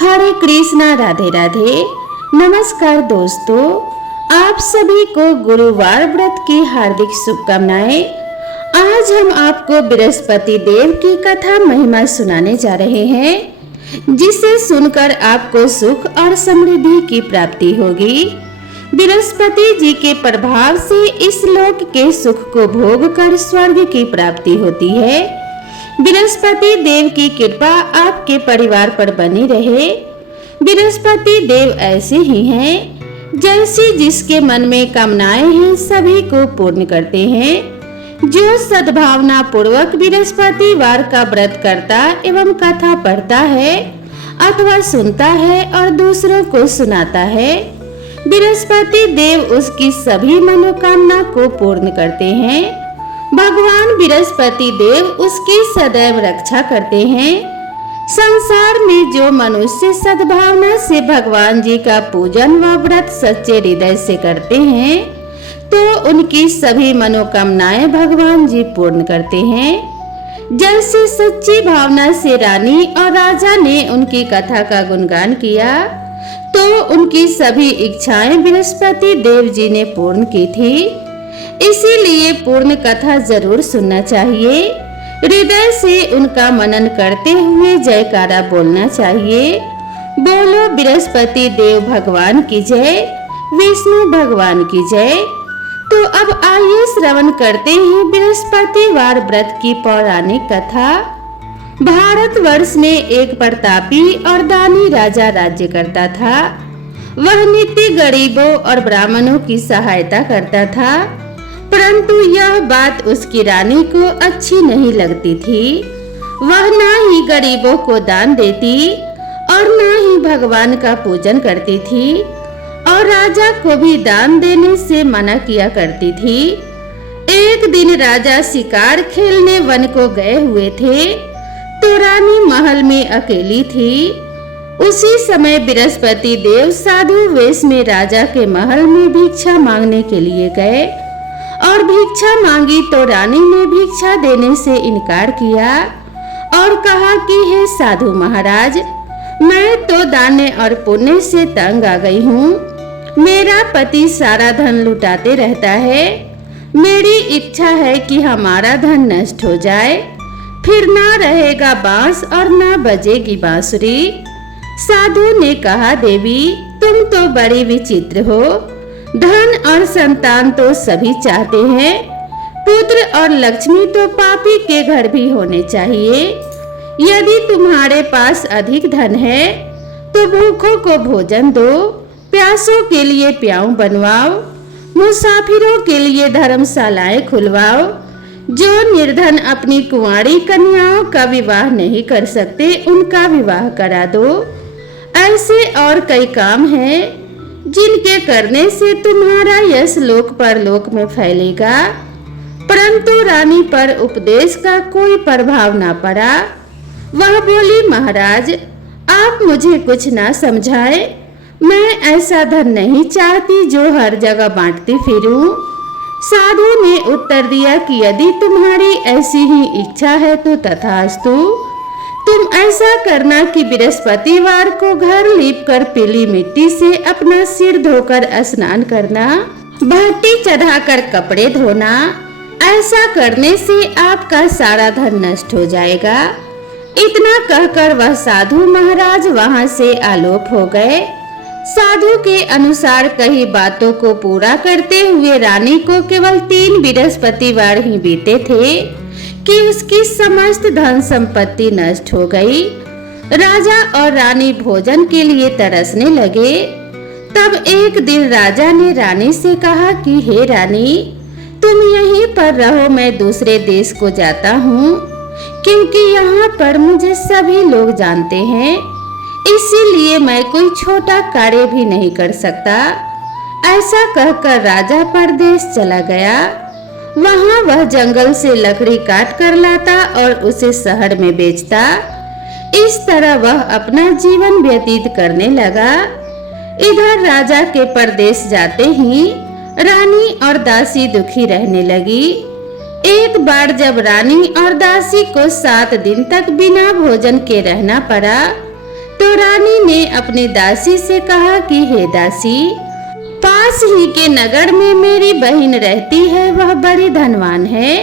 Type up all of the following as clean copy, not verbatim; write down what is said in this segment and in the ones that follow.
हरे कृष्णा, राधे राधे। नमस्कार दोस्तों, आप सभी को गुरुवार व्रत की हार्दिक शुभकामनाएं। आज हम आपको बृहस्पति देव की कथा महिमा सुनाने जा रहे हैं, जिसे सुनकर आपको सुख और समृद्धि की प्राप्ति होगी। बृहस्पति जी के प्रभाव से इस लोक के सुख को भोग कर स्वर्ग की प्राप्ति होती है। बृहस्पति देव की कृपा आपके परिवार पर बनी रहे। बृहस्पति देव ऐसे ही हैं जैसे जिसके मन में कामनाएं हैं सभी को पूर्ण करते हैं। जो सद्भावना पूर्वक बृहस्पतिवार का व्रत करता एवं कथा पढ़ता है अथवा सुनता है और दूसरों को सुनाता है, बृहस्पति देव उसकी सभी मनोकामना को पूर्ण करते हैं। भगवान बृहस्पति देव उसकी सदैव रक्षा करते हैं। संसार में जो मनुष्य सद्भावना से भगवान जी का पूजन व व्रत सच्चे हृदय से करते हैं तो उनकी सभी मनोकामनाएं भगवान जी पूर्ण करते हैं। जैसे सच्ची भावना से रानी और राजा ने उनकी कथा का गुणगान किया तो उनकी सभी इच्छाएं बृहस्पति देव जी ने पूर्ण की थी। इसीलिए पूर्ण कथा जरूर सुनना चाहिए। हृदय से उनका मनन करते हुए जयकारा बोलना चाहिए। बोलो बृहस्पति देव भगवान की जय, विष्णु भगवान की जय। तो अब आइए श्रवण करते हैं बृहस्पतिवार व्रत की पौराणिक कथा। भारतवर्ष में एक प्रतापी और दानी राजा राज्य करता था। वह नित्य गरीबों और ब्राह्मणों की सहायता करता था, परंतु यह बात उसकी रानी को अच्छी नहीं लगती थी। वह न ही गरीबों को दान देती और न ही भगवान का पूजन करती थी और राजा को भी दान देने से मना किया करती थी। एक दिन राजा शिकार खेलने वन को गए हुए थे तो रानी महल में अकेली थी। उसी समय बृहस्पति देव साधु वेश में राजा के महल में भिक्षा मांगने के लिए गए और भिक्षा मांगी तो रानी ने भिक्षा देने से इनकार किया और कहा कि हे साधु महाराज, मैं तो दान और पुण्य से तंग आ गई हूँ। मेरा पति सारा धन लुटाते रहता है। मेरी इच्छा है कि हमारा धन नष्ट हो जाए, फिर ना रहेगा बांस और ना बजेगी बांसुरी। साधु ने कहा, देवी तुम तो बड़ी विचित्र हो। धन और संतान तो सभी चाहते हैं, पुत्र और लक्ष्मी तो पापी के घर भी होने चाहिए। यदि तुम्हारे पास अधिक धन है तो भूखों को भोजन दो, प्यासों के लिए प्याऊ बनवाओ, मुसाफिरों के लिए धर्मशालाएं खुलवाओ। जो निर्धन अपनी कुंवारी कन्याओं का विवाह नहीं कर सकते उनका विवाह करा दो। ऐसे और कई काम हैं जिनके करने से तुम्हारा यश लोक परलोक में फैलेगा। परंतु रानी पर उपदेश का कोई प्रभाव ना पड़ा। वह बोली, महाराज आप मुझे कुछ ना समझाए। मैं ऐसा धन नहीं चाहती जो हर जगह बांटती फिरूं। साधु ने उत्तर दिया कि यदि तुम्हारी ऐसी ही इच्छा है तो तथास्तु। तुम ऐसा करना कि बृहस्पतिवार को घर लीपकर पीली मिट्टी से अपना सिर धोकर स्नान करना, भट्टी चढ़ाकर कपड़े धोना। ऐसा करने से आपका सारा धन नष्ट हो जाएगा। इतना कहकर वह साधु महाराज वहां से आलोप हो गए। साधु के अनुसार कई बातों को पूरा करते हुए रानी को केवल 3 बृहस्पतिवार ही बीते थे कि उसकी समस्त धन संपत्ति नष्ट हो गई। राजा और रानी भोजन के लिए तरसने लगे। तब एक दिन राजा ने रानी से कहा कि हे रानी, तुम यहीं पर रहो, मैं दूसरे देश को जाता हूँ, क्योंकि यहाँ पर मुझे सभी लोग जानते हैं। इसीलिए मैं कोई छोटा कार्य भी नहीं कर सकता। ऐसा कहकर राजा परदेश चला गया। वहां वह जंगल से लकड़ी काट कर लाता और उसे शहर में बेचता। इस तरह वह अपना जीवन व्यतीत करने लगा। इधर राजा के परदेश जाते ही रानी और दासी दुखी रहने लगी। एक बार जब रानी और दासी को 7 दिन तक बिना भोजन के रहना पड़ा तो रानी ने अपनी दासी से कहा कि हे दासी, पास ही के नगर में मेरी बहन रहती है, वह बड़ी धनवान है,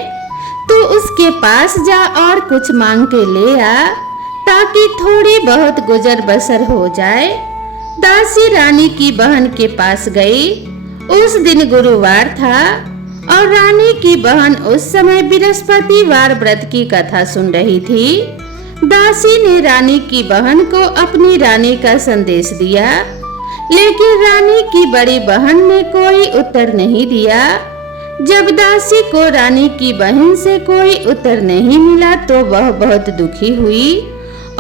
तू उसके पास जा और कुछ मांग के ले आ, ताकि थोड़ी बहुत गुजर बसर हो जाए। दासी रानी की बहन के पास गई। उस दिन गुरुवार था और रानी की बहन उस समय बृहस्पतिवार व्रत की कथा सुन रही थी। दासी ने रानी की बहन को अपनी रानी का संदेश दिया, लेकिन रानी की बड़ी बहन ने कोई उत्तर नहीं दिया। जब दासी को रानी की बहन से कोई उत्तर नहीं मिला तो वह बहुत दुखी हुई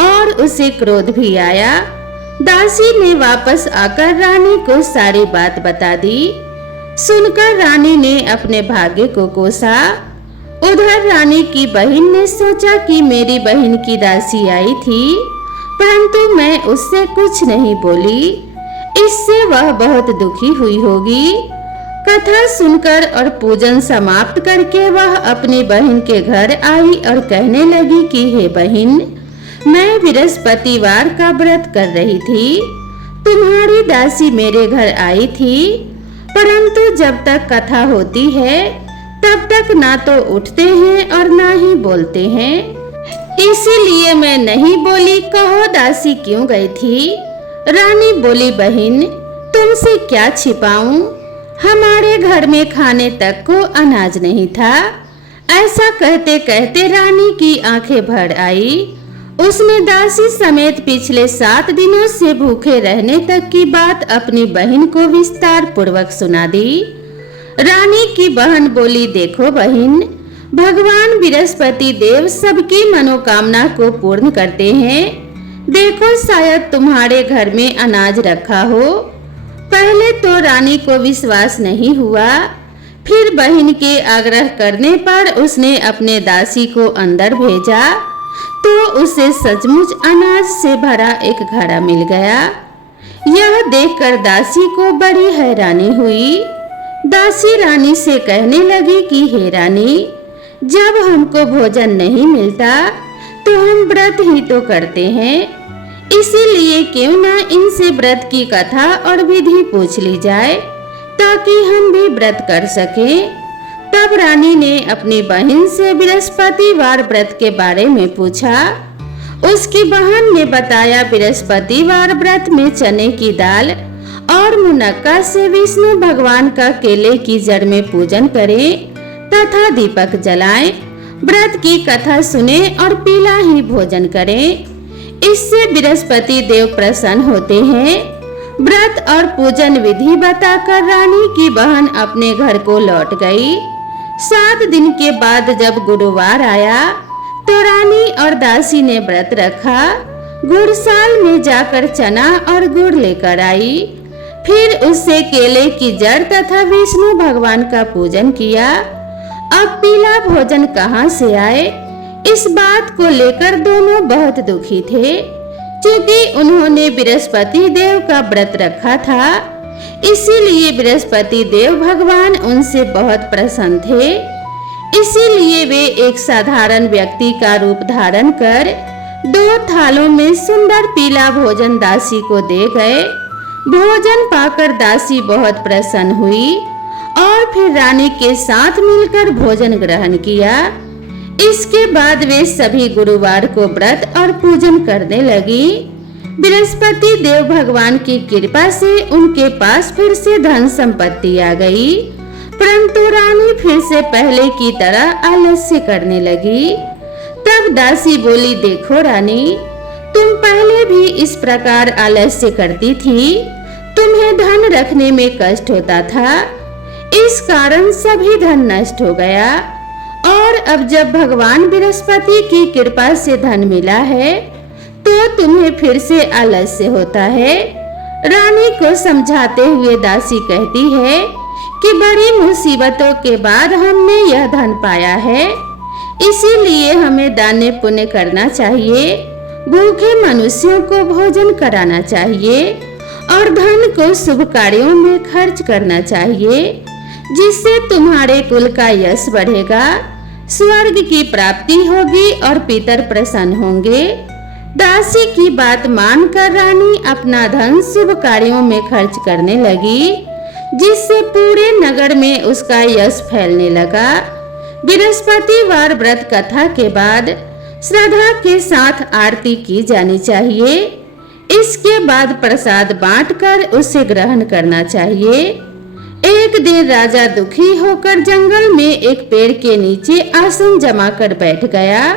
और उसे क्रोध भी आया। दासी ने वापस आकर रानी को सारी बात बता दी। सुनकर रानी ने अपने भाग्य को कोसा। उधर रानी की बहन ने सोचा कि मेरी बहन की दासी आई थी, परंतु मैं उससे कुछ नहीं बोली, इससे वह बहुत दुखी हुई होगी। कथा सुनकर और पूजन समाप्त करके वह अपनी बहन के घर आई और कहने लगी कि हे बहन, मैं बृहस्पतिवार का व्रत कर रही थी, तुम्हारी दासी मेरे घर आई थी, परंतु जब तक कथा होती है तब तक ना तो उठते हैं और ना ही बोलते हैं, इसीलिए मैं नहीं बोली। कहो दासी क्यों गई थी? रानी बोली, बहन तुमसे क्या छिपाऊं, हमारे घर में खाने तक को अनाज नहीं था। ऐसा कहते कहते रानी की आंखें भर आई। उसने दासी समेत पिछले 7 दिनों से भूखे रहने तक की बात अपनी बहन को विस्तार पूर्वक सुना दी। रानी की बहन बोली, देखो बहन, भगवान बृहस्पति देव सबकी मनोकामना को पूर्ण करते हैं। देखो शायद तुम्हारे घर में अनाज रखा हो। पहले तो रानी को विश्वास नहीं हुआ, फिर बहन के आग्रह करने पर उसने अपने दासी को अंदर भेजा तो उसे सचमुच अनाज से भरा एक घड़ा मिल गया। यह देखकर दासी को बड़ी हैरानी हुई। दासी रानी से कहने लगी कि हे रानी, जब हमको भोजन नहीं मिलता तो हम व्रत ही तो करते हैं, इसीलिए क्यों ना इनसे व्रत की कथा और विधि पूछ ली जाए ताकि हम भी व्रत कर सकें। तब रानी ने अपनी बहन से बृहस्पतिवार व्रत के बारे में पूछा। उसकी बहन ने बताया, बृहस्पतिवार व्रत में चने की दाल और मुनक्का से विष्णु भगवान का केले की जड़ में पूजन करें तथा दीपक जलाएं, व्रत की कथा सुने और पीला ही भोजन करें, इससे बृहस्पति देव प्रसन्न होते हैं। व्रत और पूजन विधि बताकर रानी की बहन अपने घर को लौट गई। 7 दिन के बाद जब गुरुवार आया तो रानी और दासी ने व्रत रखा। गुड़साल में जाकर चना और गुड़ लेकर आई, फिर उससे केले की जड़ तथा विष्णु भगवान का पूजन किया। अब पीला भोजन कहाँ से आए, इस बात को लेकर दोनों बहुत दुखी थे, क्योंकि उन्होंने बृहस्पति देव का व्रत रखा था, इसीलिए बृहस्पति देव भगवान उनसे बहुत प्रसन्न थे। इसीलिए वे एक साधारण व्यक्ति का रूप धारण कर 2 थालों में सुंदर पीला भोजन दासी को दे गए। भोजन पाकर दासी बहुत प्रसन्न हुई और फिर रानी के साथ मिलकर भोजन ग्रहण किया। इसके बाद वे सभी गुरुवार को व्रत और पूजन करने लगी। बृहस्पति देव भगवान की कृपा से उनके पास फिर से धन संपत्ति आ गई, परंतु रानी फिर से पहले की तरह आलस्य करने लगी। तब दासी बोली, देखो रानी, तुम पहले भी इस प्रकार आलस्य करती थी, तुम्हें धन रखने में कष्ट होता था, इस कारण सभी धन नष्ट हो गया, और अब जब भगवान बृहस्पति की कृपा से धन मिला है तो तुम्हें फिर से आलस्य होता है। रानी को समझाते हुए दासी कहती है कि बड़ी मुसीबतों के बाद हमने यह धन पाया है, इसीलिए हमें दान पुण्य करना चाहिए, भूखे मनुष्यों को भोजन कराना चाहिए और धन को शुभ कार्यों में खर्च करना चाहिए, जिससे तुम्हारे कुल का यश बढ़ेगा, स्वर्ग की प्राप्ति होगी और पितर प्रसन्न होंगे। दासी की बात मानकर रानी अपना धन शुभ कार्यों में खर्च करने लगी, जिससे पूरे नगर में उसका यश फैलने लगा। बृहस्पतिवार व्रत कथा के बाद श्रद्धा के साथ आरती की जानी चाहिए। इसके बाद प्रसाद बांटकर उसे ग्रहण करना चाहिए। एक दिन राजा दुखी होकर जंगल में एक पेड़ के नीचे आसन जमाकर बैठ गया।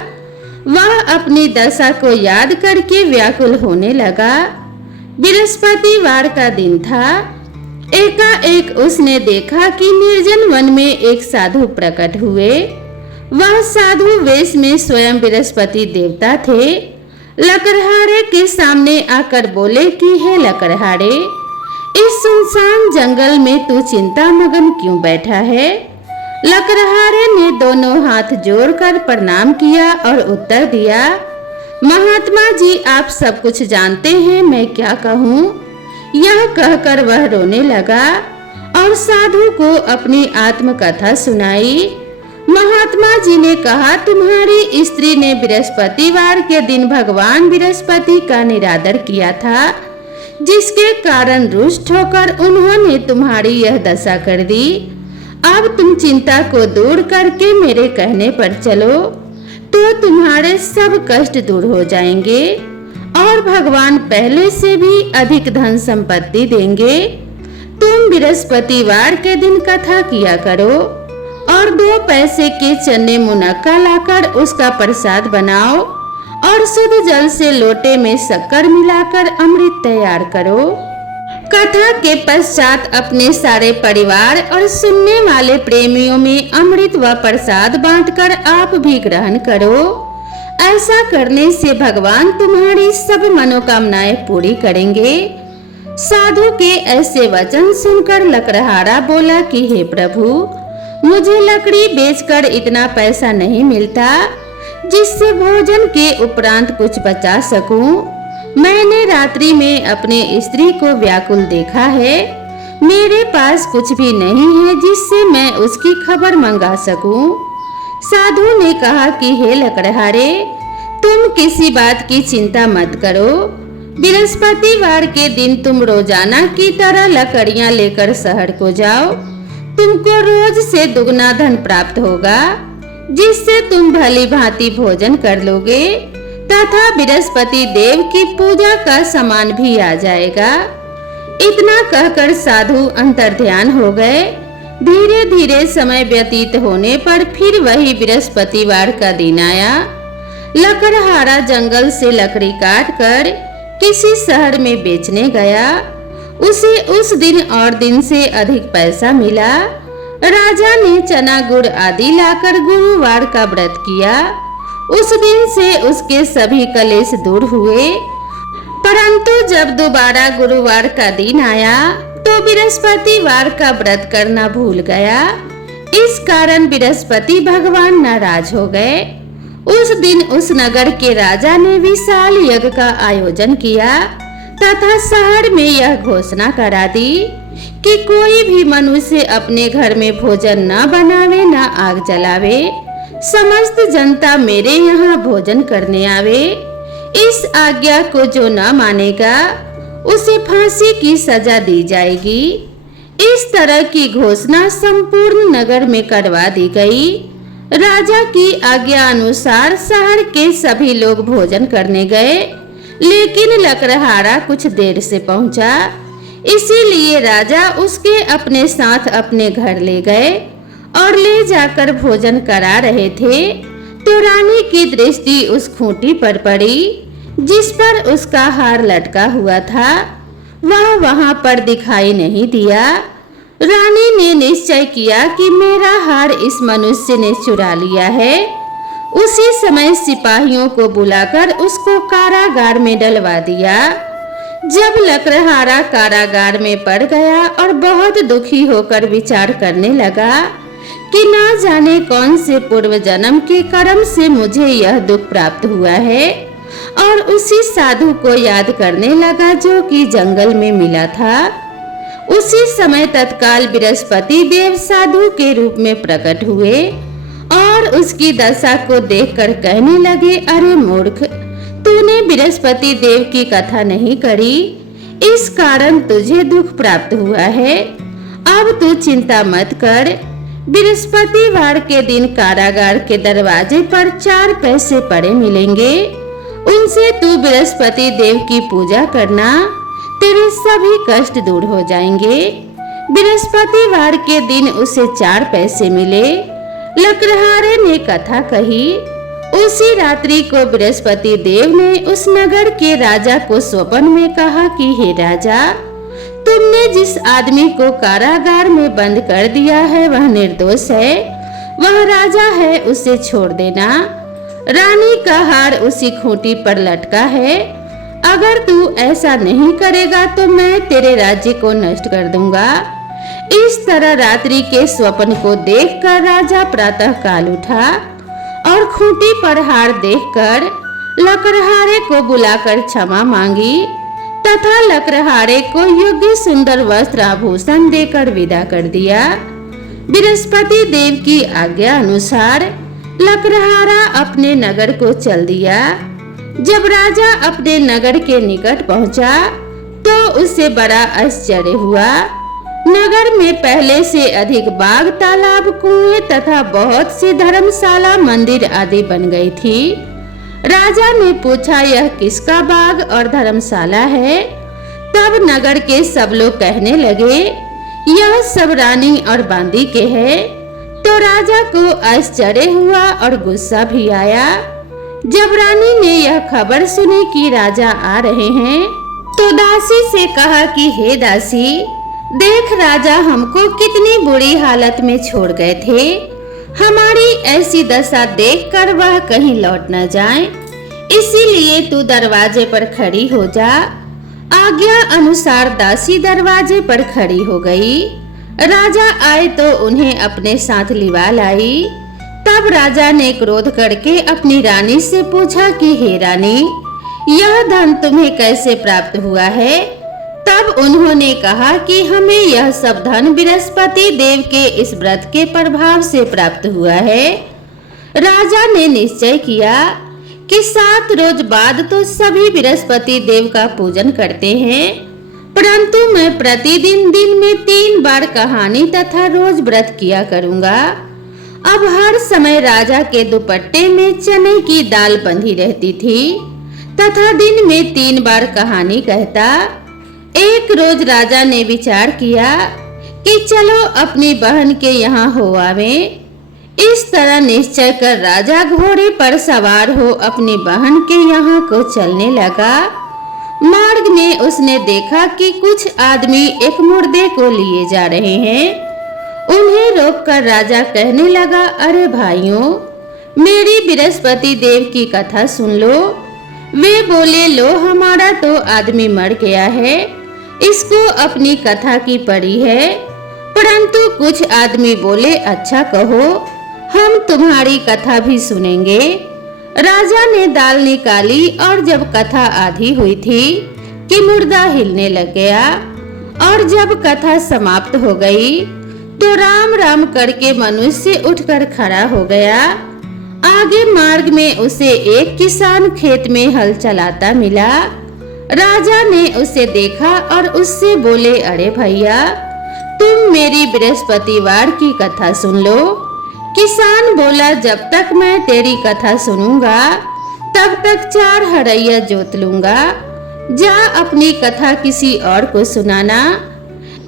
वह अपनी दशा को याद करके व्याकुल होने लगा। बृहस्पतिवार का दिन था। एकाएक उसने देखा कि निर्जन वन में एक साधु प्रकट हुए। वह साधु वेश में स्वयं बृहस्पति देवता थे। लकड़हारे के सामने आकर बोले कि हे लकड़हारे, इस सुनसान जंगल में तू चिंता मगन क्यों बैठा है? लकड़हारे ने दोनों हाथ जोड़कर प्रणाम किया और उत्तर दिया, महात्मा जी आप सब कुछ जानते हैं, मैं क्या कहूँ? यह कहकर वह रोने लगा और साधु को अपनी आत्मकथा सुनाई। महात्मा जी ने कहा, तुम्हारी स्त्री ने बृहस्पतिवार के दिन भगवान बृहस्पति का निरादर किया था, जिसके कारण रुष्ट होकर उन्होंने तुम्हारी यह दशा कर दी। अब तुम चिंता को दूर करके मेरे कहने पर चलो तो तुम्हारे सब कष्ट दूर हो जाएंगे और भगवान पहले से भी अधिक धन संपत्ति देंगे। तुम बृहस्पतिवार के दिन कथा किया करो और 2 पैसे के चने मुनक्का लाकर उसका प्रसाद बनाओ और शुद्ध जल से लोटे में शक्कर मिलाकर अमृत तैयार करो। कथा के पश्चात अपने सारे परिवार और सुनने वाले प्रेमियों में अमृत व प्रसाद बांटकर आप भी ग्रहण करो। ऐसा करने से भगवान तुम्हारी सब मनोकामनाएं पूरी करेंगे। साधु के ऐसे वचन सुनकर लकड़हारा बोला कि हे प्रभु, मुझे लकड़ी बेचकर इतना पैसा नहीं मिलता जिससे भोजन के उपरांत कुछ बचा सकूं। मैंने रात्रि में अपने स्त्री को व्याकुल देखा है। मेरे पास कुछ भी नहीं है जिससे मैं उसकी खबर मंगा सकूं। साधु ने कहा कि हे लकड़हारे, तुम किसी बात की चिंता मत करो। बृहस्पतिवार के दिन तुम रोजाना की तरह लकड़ियां लेकर शहर को जाओ। तुमको रोज से दुगना धन प्राप्त होगा, जिससे तुम भली भांति भोजन कर लोगे तथा बृहस्पति देव की पूजा का सामान भी आ जाएगा। इतना कहकर साधु अंतर्ध्यान हो गए। धीरे धीरे समय व्यतीत होने पर फिर वही बृहस्पतिवार का दिन आया। लकड़हारा जंगल से लकड़ी काट कर किसी शहर में बेचने गया। उसे उस दिन और दिन से अधिक पैसा मिला। राजा ने चना गुड़ आदि लाकर गुरुवार का व्रत किया। उस दिन से उसके सभी कलेश दूर हुए। परंतु जब दोबारा गुरुवार का दिन आया तो बृहस्पतिवार का व्रत करना भूल गया। इस कारण बृहस्पति भगवान नाराज हो गए। उस दिन उस नगर के राजा ने विशाल यज्ञ का आयोजन किया तथा शहर में यह घोषणा करा दी कि कोई भी मनुष्य अपने घर में भोजन न बनावे न आग जलावे। समस्त जनता मेरे यहाँ भोजन करने आवे। इस आज्ञा को जो न मानेगा उसे फांसी की सजा दी जाएगी। इस तरह की घोषणा संपूर्ण नगर में करवा दी गई। राजा की आज्ञा अनुसार शहर के सभी लोग भोजन करने गए, लेकिन लकड़हारा कुछ देर से पहुंचा। इसीलिए राजा उसके अपने साथ अपने घर ले गए और ले जाकर भोजन करा रहे थे तो रानी की दृष्टि उस खूंटी पर पड़ी जिस पर उसका हार लटका हुआ था। वह वहां पर दिखाई नहीं दिया। रानी ने निश्चय किया कि मेरा हार इस मनुष्य ने चुरा लिया है। उसी समय सिपाहियों को बुलाकर उसको कारागार में डलवा दिया। जब लकड़हारा कारागार में पड़ गया और बहुत दुखी होकर विचार करने लगा कि ना जाने कौन से पूर्व जन्म के कर्म से मुझे यह दुख प्राप्त हुआ है, और उसी साधु को याद करने लगा जो कि जंगल में मिला था। उसी समय तत्काल बृहस्पति देव साधु के रूप में प्रकट हुए और उसकी दशा को देखकर कहने लगे, अरे मूर्ख, तूने बृहस्पति देव की कथा नहीं करी, इस कारण तुझे दुख प्राप्त हुआ है। अब तू चिंता मत कर। बृहस्पतिवार के दिन कारागार के दरवाजे पर 4 पैसे पड़े मिलेंगे, उनसे तू बृहस्पति देव की पूजा करना, तेरे सभी कष्ट दूर हो जाएंगे। बृहस्पतिवार के दिन उसे 4 पैसे मिले। लकड़हारे ने कथा कही। उसी रात्रि को बृहस्पति देव ने उस नगर के राजा को स्वप्न में कहा कि हे राजा, तुमने जिस आदमी को कारागार में बंद कर दिया है वह निर्दोष है, वह राजा है, उसे छोड़ देना। रानी का हार उसी खूंटी पर लटका है, अगर तू ऐसा नहीं करेगा तो मैं तेरे राज्य को नष्ट कर दूंगा। इस तरह रात्रि के स्वप्न को देखकर राजा प्रातः काल उठा और खूंटी पर हार देखकर लकड़हारे को बुलाकर क्षमा मांगी तथा लकड़हारे को योग्य सुंदर वस्त्र आभूषण देकर विदा कर दिया। बृहस्पति देव की आज्ञा अनुसार लकड़हारा अपने नगर को चल दिया। जब राजा अपने नगर के निकट पहुंचा तो उसे बड़ा आश्चर्य हुआ। नगर में पहले से अधिक बाग, तालाब, कुएं तथा बहुत सी धर्मशाला, मंदिर आदि बन गई थी। राजा ने पूछा, यह किसका बाग और धर्मशाला है? तब नगर के सब लोग कहने लगे, यह सब रानी और बांदी के है। तो राजा को आश्चर्य हुआ और गुस्सा भी आया। जब रानी ने यह खबर सुनी कि राजा आ रहे हैं तो दासी से कहा कि हे दासी, देख राजा हमको कितनी बुरी हालत में छोड़ गए थे। हमारी ऐसी दशा देखकर वह कहीं लौट न जाए, इसीलिए तू दरवाजे पर खड़ी हो जा। आज्ञा अनुसार दासी दरवाजे पर खड़ी हो गई। राजा आए तो उन्हें अपने साथ लिवा लाई। तब राजा ने क्रोध करके अपनी रानी से पूछा कि हे रानी, यह धन तुम्हें कैसे प्राप्त हुआ है? तब उन्होंने कहा कि हमें यह सब धन बृहस्पति देव के इस व्रत के प्रभाव से प्राप्त हुआ है। राजा ने निश्चय किया कि 7 रोज बाद तो सभी बृहस्पति देव का पूजन करते हैं, परंतु मैं प्रतिदिन दिन में 3 बार कहानी तथा रोज व्रत किया करूंगा। अब हर समय राजा के दुपट्टे में चने की दाल बंधी रहती थी तथा दिन में 3 बार कहानी कहता। एक रोज राजा ने विचार किया कि चलो अपनी बहन के यहाँ हो आवें। इस तरह निश्चय कर राजा घोड़े पर सवार हो अपनी बहन के यहाँ को चलने लगा। मार्ग में उसने देखा कि कुछ आदमी एक मुर्दे को लिए जा रहे हैं। उन्हें रोककर राजा कहने लगा, अरे भाइयों, मेरी बृहस्पति देव की कथा सुन लो। वे बोले, लो हमारा तो आदमी मर गया है, इसको अपनी कथा की पड़ी है। परंतु कुछ आदमी बोले, अच्छा कहो, हम तुम्हारी कथा भी सुनेंगे। राजा ने दाल निकाली और जब कथा आधी हुई थी कि मुर्दा हिलने लग गया और जब कथा समाप्त हो गई तो राम राम करके मनुष्य उठकर खड़ा हो गया। आगे मार्ग में उसे एक किसान खेत में हल चलाता मिला। राजा ने उसे देखा और उससे बोले, अरे भैया, तुम मेरी बृहस्पतिवार की कथा सुन लो। किसान बोला, जब तक मैं तेरी कथा सुनूंगा तब तक 4 हरैया जोत लूंगा। जा अपनी कथा किसी और को सुनाना।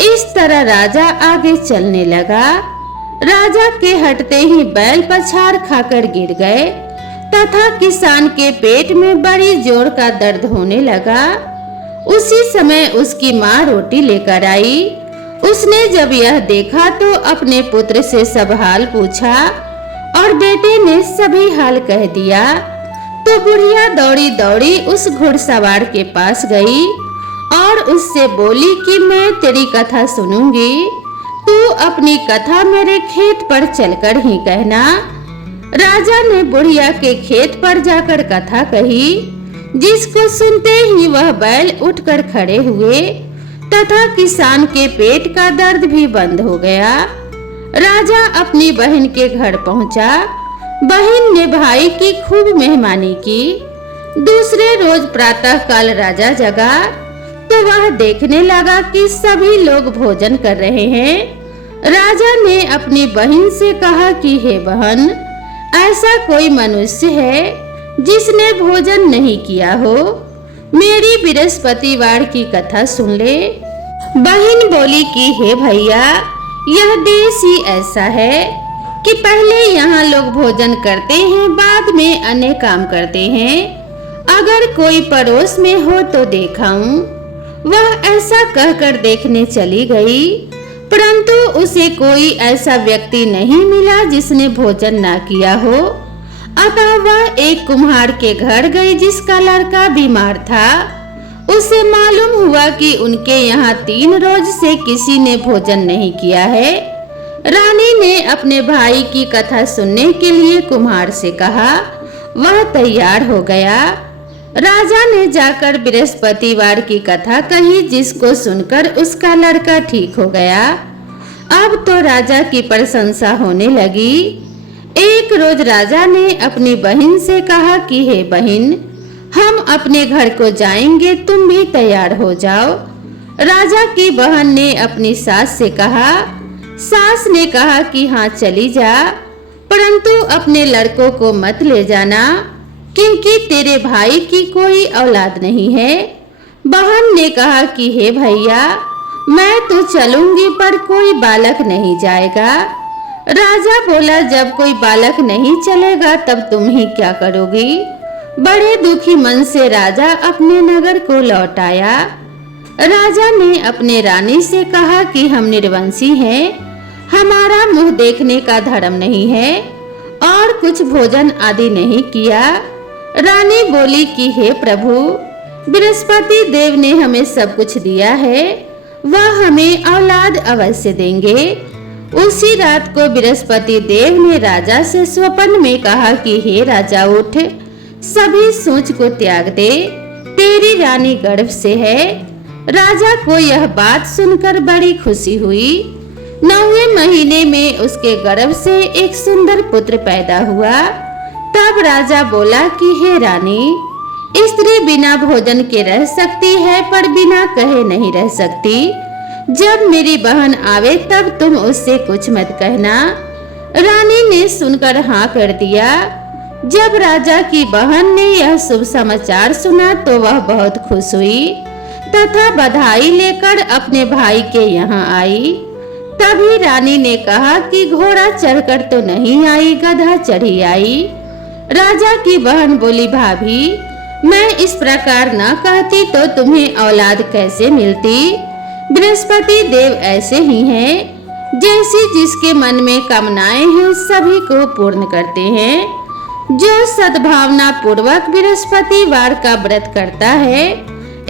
इस तरह राजा आगे चलने लगा। राजा के हटते ही बैल पछाड़ खाकर गिर गए तथा किसान के पेट में बड़ी जोर का दर्द होने लगा। उसी समय उसकी माँ रोटी लेकर आई। उसने जब यह देखा तो अपने पुत्र से सब हाल पूछा और बेटे ने सभी हाल कह दिया। तो बुढ़िया दौड़ी दौड़ी उस घुड़सवार के पास गई और उससे बोली कि मैं तेरी कथा सुनूंगी, तू अपनी कथा मेरे खेत पर चलकर ही कहना। राजा ने बुढ़िया के खेत पर जाकर कथा कही, जिसको सुनते ही वह बैल उठकर खड़े हुए तथा किसान के पेट का दर्द भी बंद हो गया। राजा अपनी बहन के घर पहुंचा। बहन ने भाई की खूब मेहमानी की। दूसरे रोज प्रातः काल राजा जगा तो वह देखने लगा कि सभी लोग भोजन कर रहे हैं। राजा ने अपनी बहन से कहा कि हे बहन, ऐसा कोई मनुष्य है जिसने भोजन नहीं किया हो, मेरी बृहस्पतिवार की कथा सुन ले। बहन बोली कि हे भैया, यह देश ही ऐसा है कि पहले यहाँ लोग भोजन करते हैं, बाद में अन्य काम करते हैं। अगर कोई पड़ोस में हो तो दिखाऊं। वह ऐसा कहकर देखने चली गई, परंतु उसे कोई ऐसा व्यक्ति नहीं मिला जिसने भोजन ना किया हो। अतः वह एक कुम्हार के घर गई जिसका लड़का बीमार था। उसे मालूम हुआ कि उनके यहाँ 3 रोज से किसी ने भोजन नहीं किया है। रानी ने अपने भाई की कथा सुनने के लिए कुम्हार से कहा। वह तैयार हो गया। राजा ने जाकर बृहस्पतिवार की कथा कही, जिसको सुनकर उसका लड़का ठीक हो गया। अब तो राजा की प्रशंसा होने लगी। एक रोज राजा ने अपनी बहन से कहा कि हे बहन, हम अपने घर को जाएंगे, तुम भी तैयार हो जाओ। राजा की बहन ने अपनी सास से कहा। सास ने कहा कि हाँ चली जा, परंतु अपने लड़कों को मत ले जाना, क्योंकि तेरे भाई की कोई औलाद नहीं है। बहन ने कहा कि हे भैया, मैं तो चलूंगी, पर कोई बालक नहीं जाएगा। राजा बोला, जब कोई बालक नहीं चलेगा तब तुम ही क्या करोगी। बड़े दुखी मन से राजा अपने नगर को लौट आया। राजा ने अपने रानी से कहा कि हम निर्वंशी हैं, हमारा मुंह देखने का धर्म नहीं है और कुछ भोजन आदि नहीं किया। रानी बोली कि हे प्रभु, बृहस्पति देव ने हमें सब कुछ दिया है, वह हमें औलाद अवश्य देंगे। उसी रात को बृहस्पति देव ने राजा से स्वप्न में कहा कि हे राजा, उठ, सभी सोच को त्याग दे, तेरी रानी गर्भ से है। राजा को यह बात सुनकर बड़ी खुशी हुई। 9वें महीने में उसके गर्भ से एक सुंदर पुत्र पैदा हुआ। तब राजा बोला कि हे रानी, स्त्री बिना भोजन के रह सकती है, पर बिना कहे नहीं रह सकती। जब मेरी बहन आवे तब तुम उससे कुछ मत कहना। रानी ने सुनकर हाँ कर दिया। जब राजा की बहन ने यह शुभ समाचार सुना तो वह बहुत खुश हुई तथा बधाई लेकर अपने भाई के यहाँ आई। तभी रानी ने कहा कि घोड़ा चढ़कर तो नहीं आई, गधा चढ़ी आई। राजा की बहन बोली, भाभी, मैं इस प्रकार न कहती तो तुम्हें औलाद कैसे मिलती। बृहस्पति देव ऐसे ही हैं, जैसी जिसके मन में कामनाएं हैं सभी को पूर्ण करते हैं। जो सद्भावना पूर्वक बृहस्पतिवार का व्रत करता है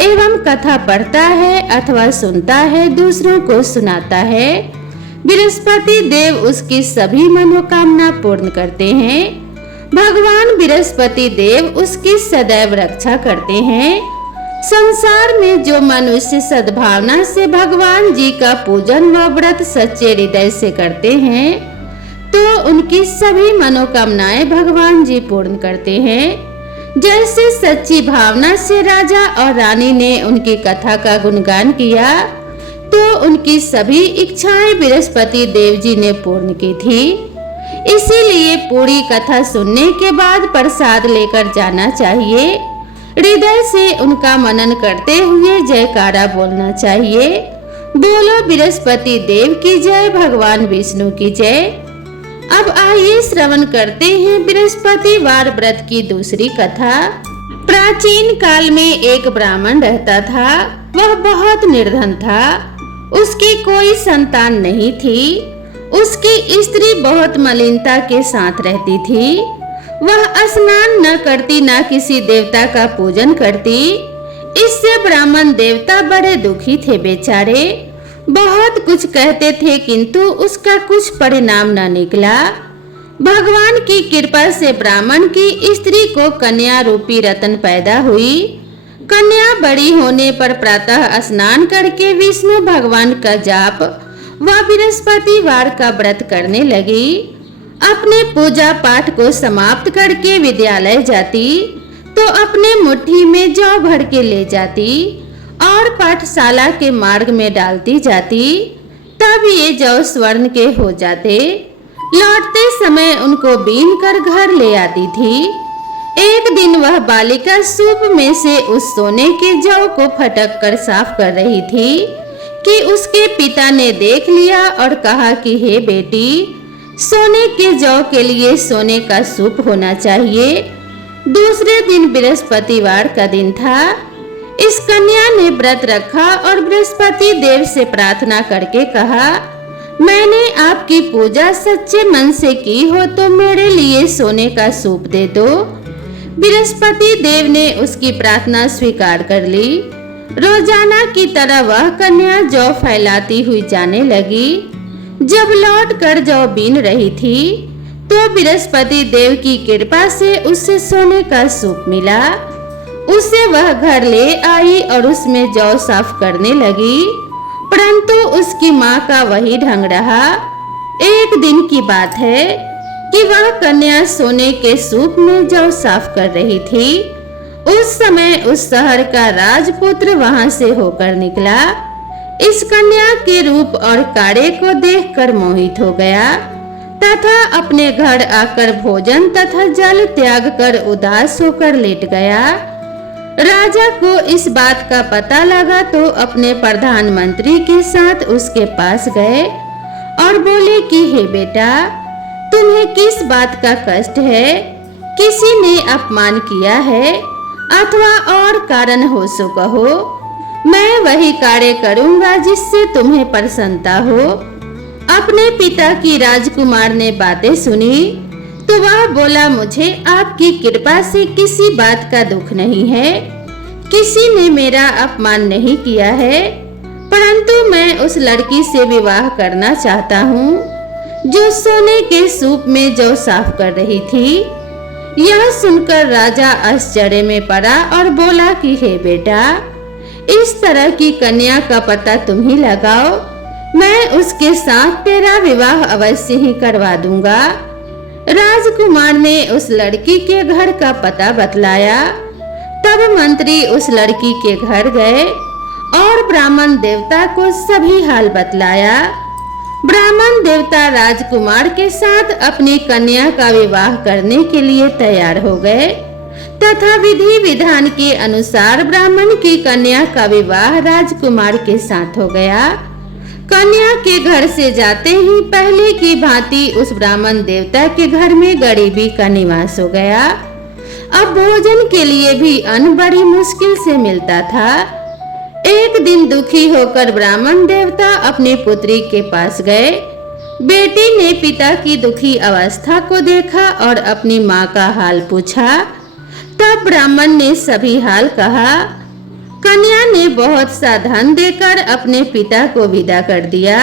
एवं कथा पढ़ता है अथवा सुनता है, दूसरों को सुनाता है, बृहस्पति देव उसकी सभी मनोकामना पूर्ण करते हैं। भगवान बृहस्पति देव उसकी सदैव रक्षा करते हैं। संसार में जो मनुष्य सद्भावना से भगवान जी का पूजन व व्रत सच्चे हृदय से करते हैं तो उनकी सभी मनोकामनाएं भगवान जी पूर्ण करते हैं। जैसे सच्ची भावना से राजा और रानी ने उनकी कथा का गुणगान किया तो उनकी सभी इच्छाएं बृहस्पति देव जी ने पूर्ण की थी। इसीलिए पूरी कथा सुनने के बाद प्रसाद लेकर जाना चाहिए। हृदय से उनका मनन करते हुए जयकारा बोलना चाहिए। बोलो बृहस्पति देव की जय, भगवान विष्णु की जय। अब आइए श्रवण करते हैं बृहस्पतिवार व्रत की दूसरी कथा। प्राचीन काल में एक ब्राह्मण रहता था। वह बहुत निर्धन था। उसकी कोई संतान नहीं थी। उसकी स्त्री बहुत मलिनता के साथ रहती थी। वह स्नान न करती, न किसी देवता का पूजन करती। इससे ब्राह्मण देवता बड़े दुखी थे बेचारे। बहुत कुछ कहते थे किंतु उसका कुछ परिणाम न निकला। भगवान की कृपा से ब्राह्मण की स्त्री को कन्या रूपी रत्न पैदा हुई। कन्या बड़ी होने पर प्रातः स्नान करके विष्णु भगवान का जाप व बृहस्पतिवार का व्रत करने लगी। अपने पूजा पाठ को समाप्त करके विद्यालय जाती तो तो अपने मुट्ठी में जौ भर के ले जाती और पाठशाला के मार्ग में डालती जाती। तब ये जौ स्वर्ण के हो जाते। लौटते समय उनको बीन कर घर ले आती थी। एक दिन वह बालिका सूप में से उस सोने के जौ को फटक कर साफ कर रही थी कि उसके पिता ने देख लिया और कहा कि हे बेटी, सोने के जौ के लिए सोने का सूप होना चाहिए। दूसरे दिन बृहस्पतिवार का दिन था। इस कन्या ने व्रत रखा और बृहस्पति देव से प्रार्थना करके कहा, मैंने आपकी पूजा सच्चे मन से की हो तो मेरे लिए सोने का सूप दे दो। बृहस्पति देव ने उसकी प्रार्थना स्वीकार कर ली। रोजाना की तरह वह कन्या जौ फैलाती हुई जाने लगी। जब लौट कर जौ बीन रही थी तो बृहस्पति देव की कृपा से उसे सोने का सूप मिला। उसे वह घर ले आई और उसमें जौ साफ करने लगी, परंतु उसकी माँ का वही ढंग रहा। एक दिन की बात है कि वह कन्या सोने के सूप में जौ साफ कर रही थी। उस समय उस शहर का राजपुत्र वहां से होकर निकला। इस कन्या के रूप और कार्य को देखकर मोहित हो गया तथा अपने घर आकर भोजन तथा जल त्याग कर उदास होकर लेट गया। राजा को इस बात का पता लगा तो अपने प्रधानमंत्री के साथ उसके पास गए और बोले कि हे बेटा, तुम्हें किस बात का कष्ट है? किसी ने अपमान किया है अथवा और कारण हो सो कहो। मैं वही कार्य करूंगा जिससे तुम्हें प्रसन्नता हो। अपने पिता की राजकुमार ने बातें सुनी तो वह बोला, मुझे आपकी कृपा से किसी बात का दुख नहीं है। किसी ने मेरा अपमान नहीं किया है, परंतु मैं उस लड़की से विवाह करना चाहता हूँ जो सोने के सूप में जौ साफ कर रही थी। यह सुनकर राजा आश्चर्य में पड़ा और बोला कि हे बेटा, इस तरह की कन्या का पता तुम ही लगाओ। मैं उसके साथ तेरा विवाह अवश्य ही करवा दूंगा। राजकुमार ने उस लड़की के घर का पता बतलाया। तब मंत्री उस लड़की के घर गए और ब्राह्मण देवता को सभी हाल बतलाया। ब्राह्मण देवता राजकुमार के साथ अपनी कन्या का विवाह करने के लिए तैयार हो गए तथा विधि विधान के अनुसार ब्राह्मण की कन्या का विवाह राजकुमार के साथ हो गया। कन्या के घर से जाते ही पहले की भांति उस ब्राह्मण देवता के घर में गरीबी का निवास हो गया। अब भोजन के लिए भी अन्न बड़ी मुश्किल से मिलता था। एक दिन दुखी होकर ब्राह्मण देवता अपनी पुत्री के पास गए। बेटी ने पिता की दुखी अवस्था को देखा और अपनी माँ का हाल पूछा। तब ब्राह्मण ने सभी हाल कहा। कन्या ने बहुत सा धन देकर अपने पिता को विदा कर दिया।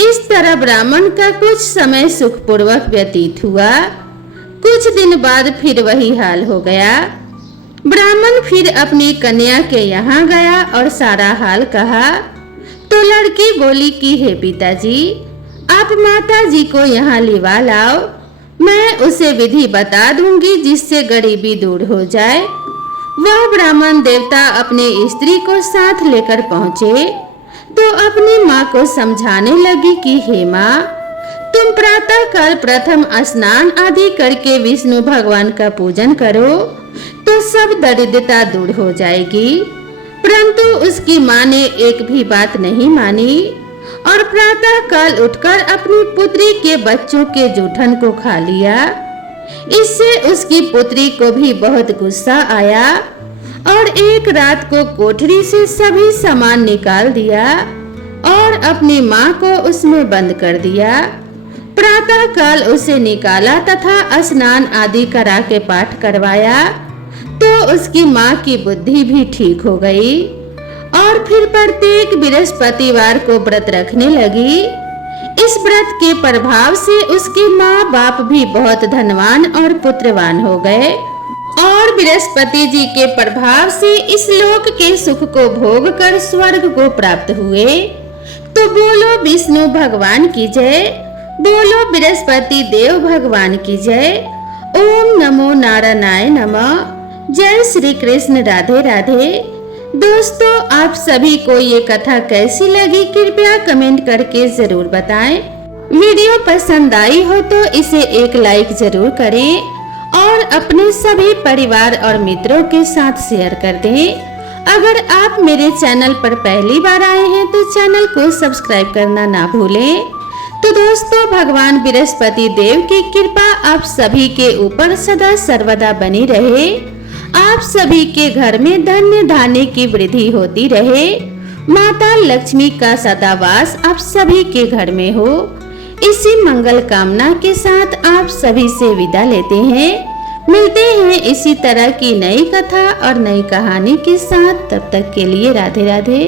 इस तरह ब्राह्मण का कुछ समय सुखपूर्वक व्यतीत हुआ। कुछ दिन बाद फिर वही हाल हो गया। ब्राह्मण फिर अपनी कन्या के यहाँ गया और सारा हाल कहा तो लड़की बोली कि हे पिताजी, आप माता जी को यहाँ लिवा लाओ। मैं उसे विधि बता दूंगी जिससे गरीबी दूर हो जाए। वह ब्राह्मण देवता अपनी स्त्री को साथ लेकर पहुँचे तो अपनी माँ को समझाने लगी कि हे माँ, तुम प्रातः काल प्रथम स्नान आदि करके विष्णु भगवान का पूजन करो तो सब दरिद्रता दूर हो जाएगी। परंतु उसकी माँ ने एक भी बात नहीं मानी और प्रातः काल उठकर अपनी पुत्री के बच्चों के जूठन को खा लिया। इससे उसकी पुत्री को भी बहुत गुस्सा आया और एक रात को कोठरी से सभी सामान निकाल दिया और अपनी माँ को उसमें बंद कर दिया। प्रातः काल उसे निकाला तथा स्नान आदि करा के पाठ करवाया तो उसकी माँ की बुद्धि भी ठीक हो गई और फिर प्रत्येक बृहस्पतिवार को व्रत रखने लगी। इस व्रत के प्रभाव से उसके माँ बाप भी बहुत धनवान और पुत्रवान हो गए और बृहस्पति जी के प्रभाव से इस लोक के सुख को भोग कर स्वर्ग को प्राप्त हुए। तो बोलो विष्णु भगवान की जय, बोलो बृहस्पति देव भगवान की जय। ओम नमो नारायणाय नमः। जय श्री कृष्ण। राधे राधे। दोस्तों, आप सभी को ये कथा कैसी लगी कृपया कमेंट करके जरूर बताएं। वीडियो पसंद आई हो तो इसे एक लाइक जरूर करें और अपने सभी परिवार और मित्रों के साथ शेयर कर दें। अगर आप मेरे चैनल पर पहली बार आए हैं तो चैनल को सब्सक्राइब करना ना भूलें। तो दोस्तों, भगवान बृहस्पति देव की कृपा आप सभी के ऊपर सदा सर्वदा बनी रहे। आप सभी के घर में धन्य धान्य की वृद्धि होती रहे। माता लक्ष्मी का सदावास आप सभी के घर में हो। इसी मंगल कामना के साथ आप सभी से विदा लेते हैं। मिलते हैं इसी तरह की नई कथा और नई कहानी के साथ। तब तक के लिए राधे राधे।